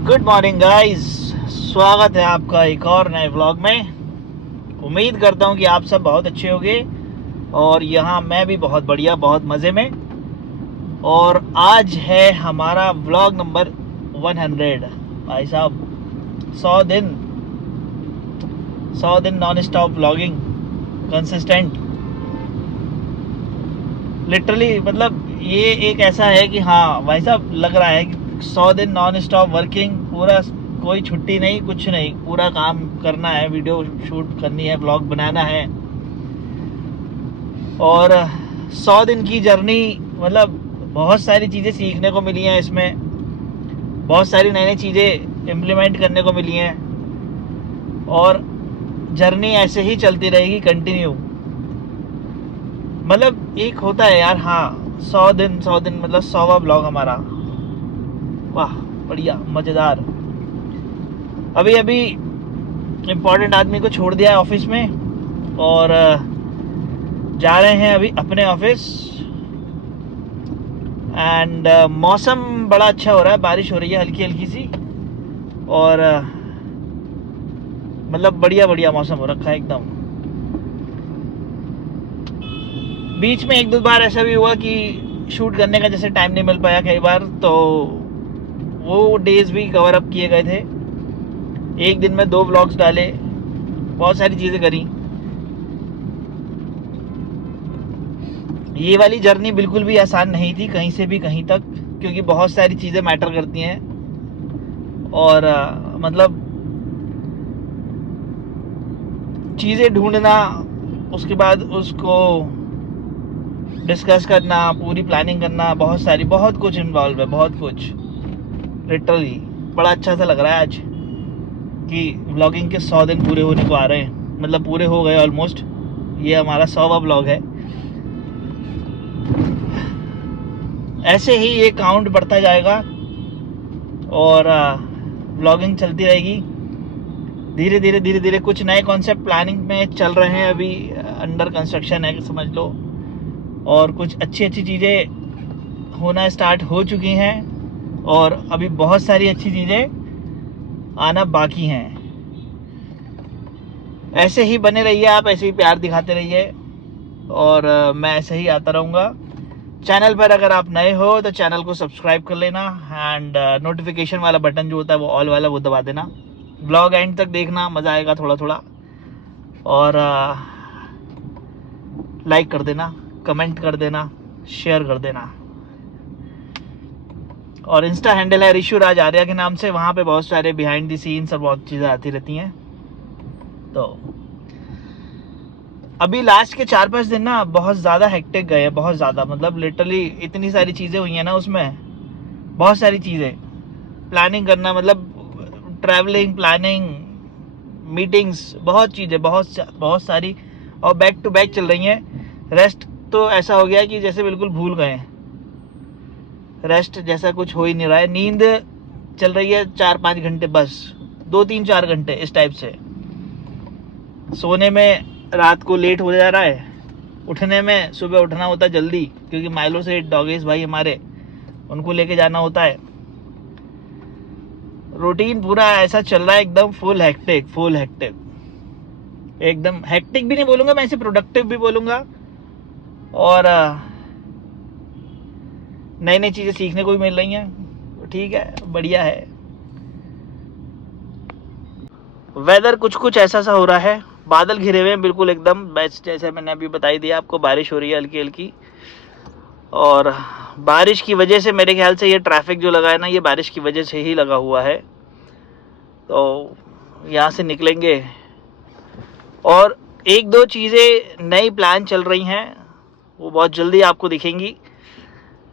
Good morning guys, स्वागत है आपका एक और नए व्लॉग में। उम्मीद करता हूँ कि आप सब बहुत अच्छे होंगे और यहाँ मैं भी बहुत बढ़िया, बहुत मज़े में। और आज है हमारा व्लॉग नंबर 100। भाई साहब 100 दिन non stop vlogging, consistent. Literally मतलब ये एक ऐसा है कि हाँ भाई साहब, लग रहा है कि 100 दिन नॉन स्टॉप वर्किंग, पूरा कोई छुट्टी नहीं, कुछ नहीं, पूरा काम करना है, वीडियो शूट करनी है, ब्लॉग बनाना है। और 100 दिन की जर्नी, मतलब बहुत सारी चीज़ें सीखने को मिली हैं इसमें, बहुत सारी नई नई चीज़ें इम्प्लीमेंट करने को मिली हैं। और जर्नी ऐसे ही चलती रहेगी, कंटिन्यू। मतलब एक होता है यार, हाँ 100 दिन मतलब 100वां ब्लॉग हमारा। वाह बढ़िया, मज़ेदार। अभी अभी इम्पोर्टेंट आदमी को छोड़ दिया है ऑफिस में और जा रहे हैं अभी अपने ऑफिस। एंड मौसम बड़ा अच्छा हो रहा है, बारिश हो रही है हल्की हल्की सी। और मतलब बढ़िया बढ़िया मौसम हो रखा है एकदम। बीच में एक दो बार ऐसा भी हुआ कि शूट करने का जैसे टाइम नहीं मिल पाया कई बार, तो वो डेज भी कवर अप किए गए थे। एक दिन में 2 व्लॉग्स डाले, बहुत सारी चीज़ें करी। ये वाली जर्नी बिल्कुल भी आसान नहीं थी कहीं से भी कहीं तक, क्योंकि बहुत सारी चीज़ें मैटर करती हैं। और मतलब चीज़ें ढूंढना, उसके बाद उसको डिस्कस करना, पूरी प्लानिंग करना, बहुत कुछ इन्वॉल्व है, बहुत कुछ। लिटरली बड़ा अच्छा सा लग रहा है आज कि व्लॉगिंग के 100 दिन पूरे होने को आ रहे हैं, मतलब पूरे हो गए ऑलमोस्ट। ये हमारा 100वां ब्लॉग है। ऐसे ही ये काउंट बढ़ता जाएगा और व्लॉगिंग चलती रहेगी। धीरे धीरे कुछ नए कॉन्सेप्ट प्लानिंग में चल रहे हैं, अभी अंडर कंस्ट्रक्शन है समझ लो। और कुछ अच्छी चीज़ें होना स्टार्ट हो चुकी हैं और अभी बहुत सारी अच्छी चीज़ें आना बाकी हैं। ऐसे ही बने रहिए आप, ऐसे ही प्यार दिखाते रहिए और मैं ऐसे ही आता रहूँगा। चैनल पर अगर आप नए हो तो चैनल को सब्सक्राइब कर लेना एंड नोटिफिकेशन वाला बटन जो होता है वो ऑल वाला, वो दबा देना। ब्लॉग एंड तक देखना, मज़ा आएगा थोड़ा थोड़ा। और लाइक कर देना, कमेंट कर देना, शेयर कर देना। और इंस्टा हैंडल है ऋषु राज आर्या के नाम से, वहाँ पे बहुत सारे बिहाइंड दी सीन्स और बहुत चीज़ें आती रहती हैं। तो अभी लास्ट के 4-5 दिन ना बहुत ज़्यादा हेक्टिक गए हैं, बहुत ज़्यादा, मतलब लिटरली इतनी सारी चीज़ें हुई हैं ना उसमें, बहुत सारी चीज़ें प्लानिंग करना, मतलब ट्रैवलिंग प्लानिंग, मीटिंग्स, बहुत चीज़ें, बहुत सारी, और बैक टू बैक चल रही हैं। रेस्ट तो ऐसा हो गया कि जैसे बिल्कुल भूल गए हैं, रेस्ट जैसा कुछ हो ही नहीं रहा है। नींद चल रही है 4-5 घंटे बस, 2-3-4 घंटे इस टाइप से। सोने में रात को लेट हो जा रहा है, उठने में सुबह उठना होता है जल्दी, क्योंकि माइलो से डॉगेज भाई हमारे, उनको लेके जाना होता है। रूटीन पूरा ऐसा चल रहा है एकदम फुल हेक्टिक, एकदम हेक्टिक भी नहीं बोलूँगा मैं, इसे प्रोडक्टिव भी बोलूँगा। और नई नई चीज़ें सीखने को भी मिल रही हैं, ठीक है, बढ़िया है। वेदर कुछ ऐसा सा हो रहा है, बादल घिरे हुए हैं बिल्कुल एकदम बेस्ट, जैसे मैंने अभी बताई दिया आपको, बारिश हो रही है हल्की हल्की। और बारिश की वजह से मेरे ख्याल से ये ट्रैफिक जो लगा है ना, ये बारिश की वजह से ही लगा हुआ है। तो यहाँ से निकलेंगे और एक दो चीज़ें नई प्लान चल रही हैं, वो बहुत जल्दी आपको दिखेंगी।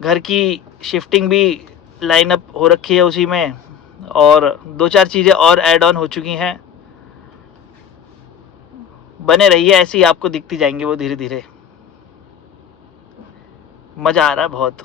घर की शिफ्टिंग भी लाइनअप हो रखी है उसी में, और 2-4 चीज़ें और ऐड ऑन हो चुकी हैं। बने रहिए, ऐसे ही आपको दिखती जाएंगी वो धीरे धीरे। मज़ा आ रहा है बहुत।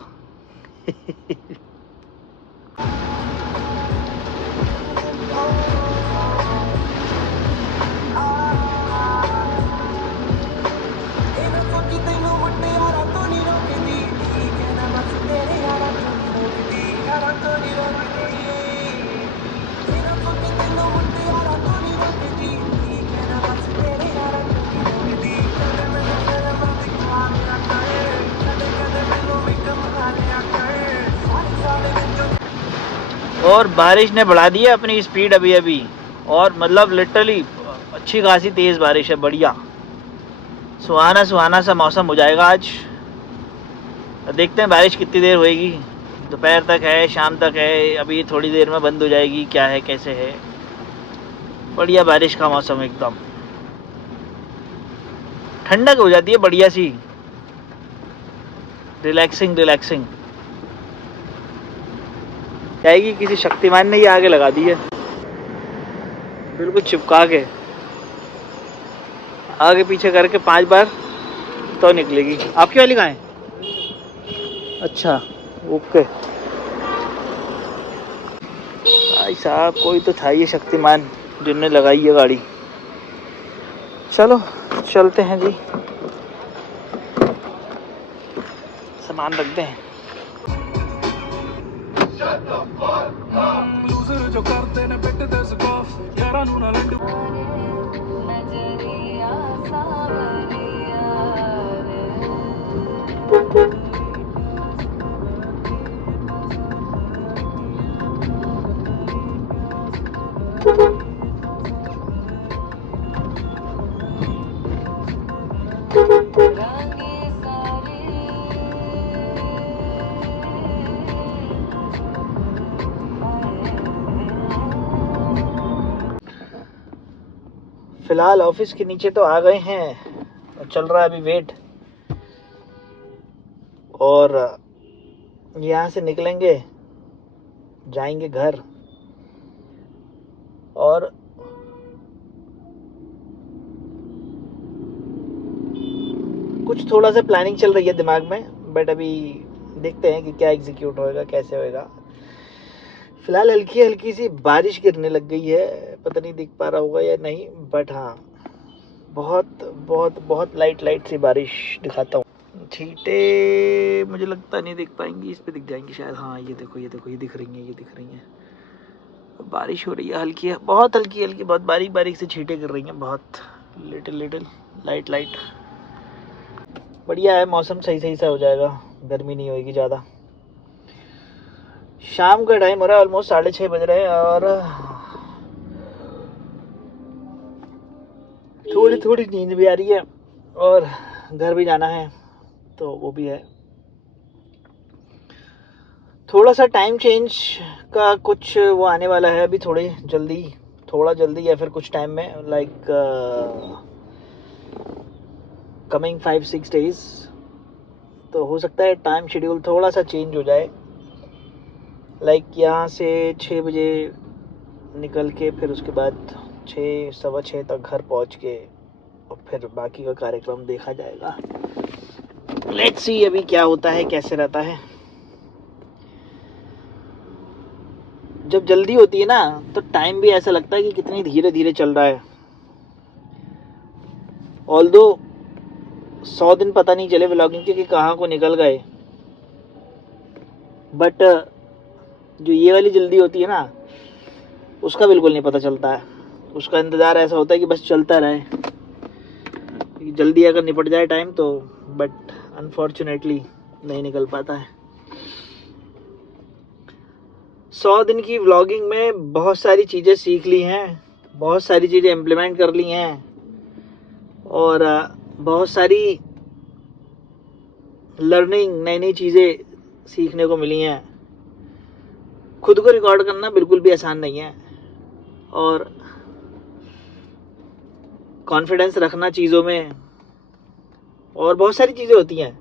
और बारिश ने बढ़ा दी है अपनी स्पीड अभी अभी, और मतलब लिटरली अच्छी खासी तेज़ बारिश है, बढ़िया सुहाना सुहाना सा मौसम हो जाएगा आज। देखते हैं बारिश कितनी देर होएगी, दोपहर तक है, शाम तक है, अभी थोड़ी देर में बंद हो जाएगी, क्या है कैसे है। बढ़िया बारिश का मौसम, एकदम ठंडक हो जाती है बढ़िया सी, रिलैक्सिंग रिलैक्सिंग। जाएगी किसी शक्तिमान ने ये आगे लगा दी है बिल्कुल चिपका के, आगे पीछे करके 5 बार तो निकलेगी। आपकी वाली कहाँ है? अच्छा ओके। भाई साहब कोई तो था ये शक्तिमान जिनने लगाई है गाड़ी। चलो चलते हैं जी, सामान रखते हैं। जो करते ने पेट दस गॉफ यारा नू ना लंड नजरिया सावरिया फिलहाल ऑफिस के नीचे तो आ गए हैं और चल रहा है अभी वेट, और यहाँ से निकलेंगे जाएंगे घर, और कुछ थोड़ा सा प्लानिंग चल रही है दिमाग में, बट अभी देखते हैं कि क्या एग्जीक्यूट होएगा कैसे होएगा। फिलहाल हल्की हल्की सी बारिश गिरने लग गई है, पता नहीं दिख पा रहा होगा या नहीं, बट हाँ बहुत बहुत बहुत लाइट लाइट सी बारिश दिखाता हूँ। छींटे मुझे लगता नहीं दिख पाएंगी, इस पे दिख जाएंगी शायद। हाँ ये देखो ये देखो, ये दिख रही हैं, ये दिख रही हैं। बारिश हो रही है हल्की है, बहुत हल्की हल्की, बहुत बारीक बारीक से छींटे गिर रही हैं, बहुत लिटिल लिटिल लाइट लाइट। बढ़िया है मौसम, सही सही सा हो जाएगा, गर्मी नहीं होगी ज़्यादा। शाम का टाइम हो रहा है, ऑलमोस्ट 6:30 बज रहे हैं, और थोड़ी थोड़ी नींद भी आ रही है, और घर भी जाना है तो वो भी है। थोड़ा सा टाइम चेंज का कुछ वो आने वाला है अभी, थोड़ा जल्दी या फिर कुछ टाइम में, लाइक कमिंग 5-6 डेज, तो हो सकता है टाइम शेड्यूल थोड़ा सा चेंज हो जाए। लाइक यहाँ से 6 बजे निकल के फिर उसके बाद 6-6:15 तक घर पहुँच के, और फिर बाकी का कार्यक्रम देखा जाएगा। लेट्स सी अभी क्या होता है कैसे रहता है। जब जल्दी होती है ना तो टाइम भी ऐसा लगता है कि कितनी धीरे धीरे चल रहा है। ऑल्दो 100 दिन पता नहीं चले व्लॉगिंग के कि कहाँ को निकल गए, बट जो ये वाली जल्दी होती है ना उसका बिल्कुल नहीं पता चलता है। उसका इंतज़ार ऐसा होता है कि बस चलता रहे, जल्दी अगर निपट जाए टाइम तो, बट अनफॉर्चुनेटली नहीं निकल पाता है। 100 दिन की व्लॉगिंग में बहुत सारी चीज़ें सीख ली हैं, बहुत सारी चीज़ें इम्प्लीमेंट कर ली हैं, और बहुत सारी लर्निंग, नई नई चीज़ें सीखने को मिली हैं। खुद को रिकॉर्ड करना बिल्कुल भी आसान नहीं है, और कॉन्फिडेंस रखना चीज़ों में, और बहुत सारी चीज़ें होती हैं।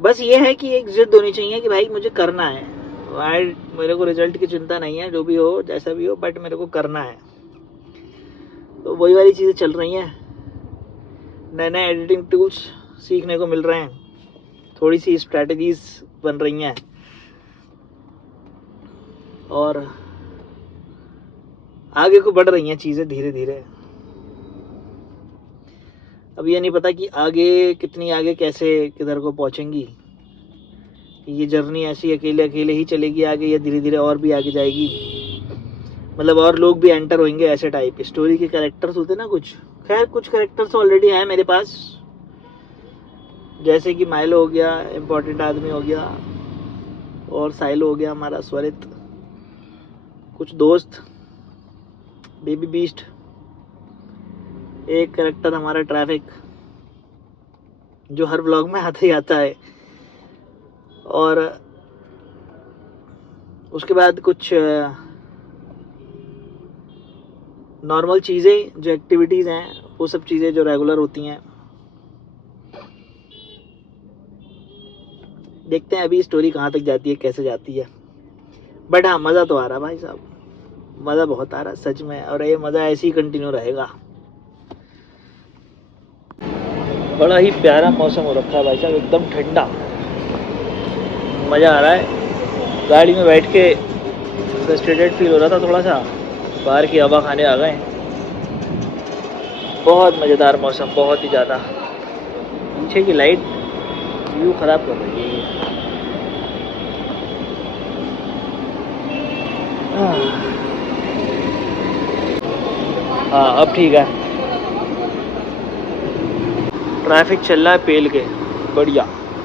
बस ये है कि एक जिद होनी चाहिए कि भाई मुझे करना है, मेरे को रिजल्ट की चिंता नहीं है, जो भी हो जैसा भी हो, बट मेरे को करना है। तो वही वाली चीज़ें चल रही हैं, नए नए एडिटिंग टूल्स सीखने को मिल रहे हैं, थोड़ी सी स्ट्रैटेजीज बन रही हैं, और आगे को बढ़ रही हैं चीज़ें धीरे धीरे। अब ये नहीं पता कि आगे कितनी आगे कैसे किधर को पहुंचेंगी, ये जर्नी ऐसी अकेले अकेले ही चलेगी आगे, या धीरे धीरे और भी आगे जाएगी, मतलब और लोग भी एंटर होंगे ऐसे टाइप स्टोरी के कैरेक्टर्स होते ना कुछ। खैर कुछ कैरेक्टर्स ऑलरेडी हैं मेरे पास, जैसे कि माइलो हो गया, इम्पोर्टेंट आदमी हो गया, और साइलो हो गया हमारा स्वरित, कुछ दोस्त, बेबी बीस्ट, एक कैरेक्टर हमारा ट्रैफिक जो हर व्लॉग में आता ही आता है, और उसके बाद कुछ नॉर्मल चीज़ें जो एक्टिविटीज़ हैं, वो सब चीज़ें जो रेगुलर होती हैं। देखते हैं अभी स्टोरी कहाँ तक जाती है, कैसे जाती है। बट हाँ, मज़ा तो आ रहा भाई साहब, मज़ा बहुत आ रहा सच में, और ये मज़ा ऐसे ही कंटिन्यू रहेगा। बड़ा ही प्यारा मौसम हो रखा है भाई साहब, एकदम ठंडा, मज़ा आ रहा है। गाड़ी में बैठ के फ्रस्ट्रेटेड फील हो रहा था थोड़ा सा, बाहर की हवा खाने आ गए। बहुत मज़ेदार मौसम, बहुत ही ज़्यादा। पीछे की लाइट व्यू ख़राब कर रही है ये। हाँ अब ठीक है। ट्रैफिक चल रहा है पेल के, बढ़िया।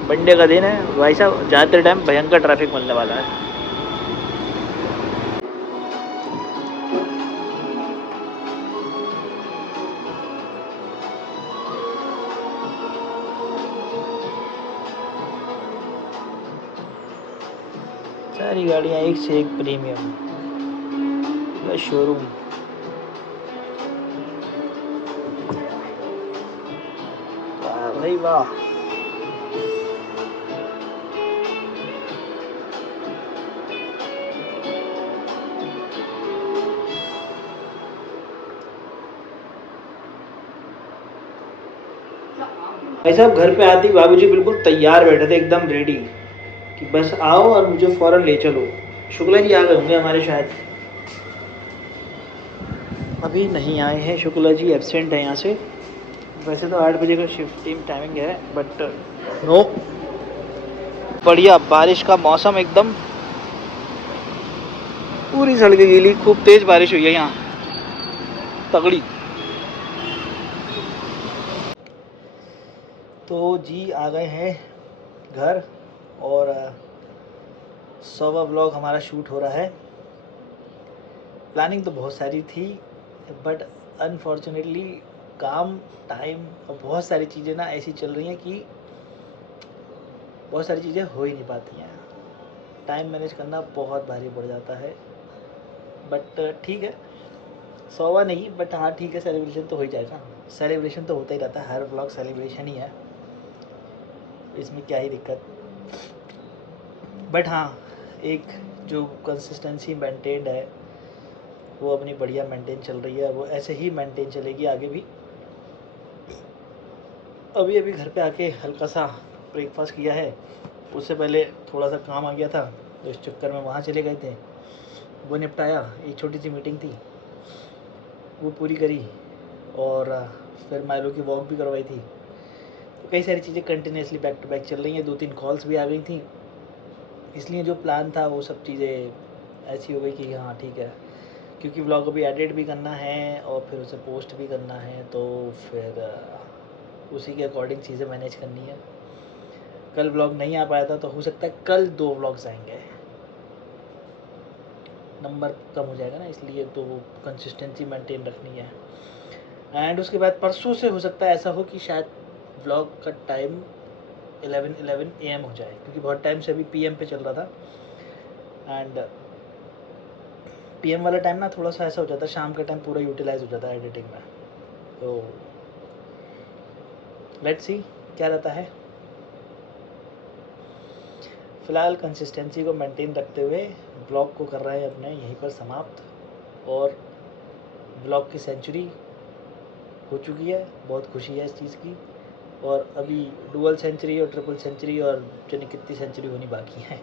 मंडे का दिन है भाई साहब, जाते टाइम भयंकर ट्रैफिक मिलने वाला है। सारी गाड़ियाँ एक से एक प्रीमियम, शोरूम। वाह भाई वाह। भाई साहब घर पे आते ही बाबूजी बिल्कुल तैयार बैठे थे, एकदम रेडी कि बस आओ और मुझे फौरन ले चलो। शुक्ला जी आ गए होंगे हमारे शायद, अभी नहीं आए हैं। शुक्ला जी एब्सेंट है यहाँ से। वैसे तो 8 बजे का शिफ्ट टीम टाइमिंग है, बट नो। बढ़िया बारिश का मौसम, एकदम पूरी सड़कें गीली, खूब तेज बारिश हुई है यहाँ, तगड़ी। तो जी आ गए हैं घर, और 100वां व्लॉग हमारा शूट हो रहा है। प्लानिंग तो बहुत सारी थी, बट अनफॉर्चुनेटली काम, टाइम और बहुत सारी चीज़ें ना ऐसी चल रही हैं कि बहुत सारी चीज़ें हो ही नहीं पाती हैं। टाइम मैनेज करना बहुत भारी पड़ जाता है, बट ठीक है। 100वां नहीं, बट हाँ ठीक है, सेलिब्रेशन तो हो ही जाएगा। सेलिब्रेशन तो होता ही रहता है, हर व्लॉग सेलिब्रेशन ही है, इसमें क्या ही दिक्कत। बट हाँ, एक जो कंसिस्टेंसी मेंटेन्ड है वो अपनी बढ़िया मेंटेन चल रही है, वो ऐसे ही मेंटेन चलेगी आगे भी। अभी अभी घर पे आके हल्का सा ब्रेकफास्ट किया है, उससे पहले थोड़ा सा काम आ गया था, तो इस चक्कर में वहाँ चले गए थे, वो निपटाया। एक छोटी सी मीटिंग थी, वो पूरी करी, और फिर माइलो की वॉक भी करवाई थी। तो कई सारी चीज़ें कंटिन्यूसली बैक टू बैक चल रही हैं। 2-3 कॉल्स भी आ गई थी, इसलिए जो प्लान था वो सब चीज़ें ऐसी हो गई कि हाँ ठीक है, क्योंकि व्लॉग अभी एडिट भी करना है और फिर उसे पोस्ट भी करना है, तो फिर उसी के अकॉर्डिंग चीज़ें मैनेज करनी है। कल व्लॉग नहीं आ पाया था, तो हो सकता है कल 2 व्लॉग्स आएंगे, नंबर कम हो जाएगा ना, इसलिए तो कंसिस्टेंसी मेंटेन रखनी है। एंड उसके बाद परसों से हो सकता है ऐसा हो कि शायद व्लॉग का टाइम 11 AM हो जाए, क्योंकि बहुत टाइम से अभी PM पे चल रहा था, एंड PM वाला टाइम ना थोड़ा सा ऐसा हो जाता है, शाम का टाइम पूरा यूटिलाइज हो जाता है एडिटिंग में। तो लेट्स सी क्या रहता है। फ़िलहाल कंसिस्टेंसी को मेंटेन रखते हुए ब्लॉग को कर रहे हैं अपने यहीं पर समाप्त, और ब्लॉग की सेंचुरी हो चुकी है, बहुत खुशी है इस चीज़ की। और अभी डुअल सेंचुरी और ट्रिपल सेंचुरी और जाने कितनी सेंचुरी होनी बाकी है।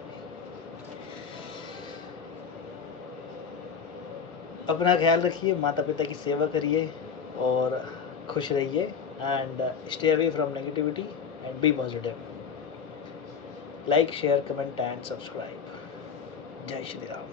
अपना ख्याल रखिए, माता पिता की सेवा करिए, और खुश रहिए, and stay away from negativity and be positive. Like, share, comment and subscribe. जय श्री राम।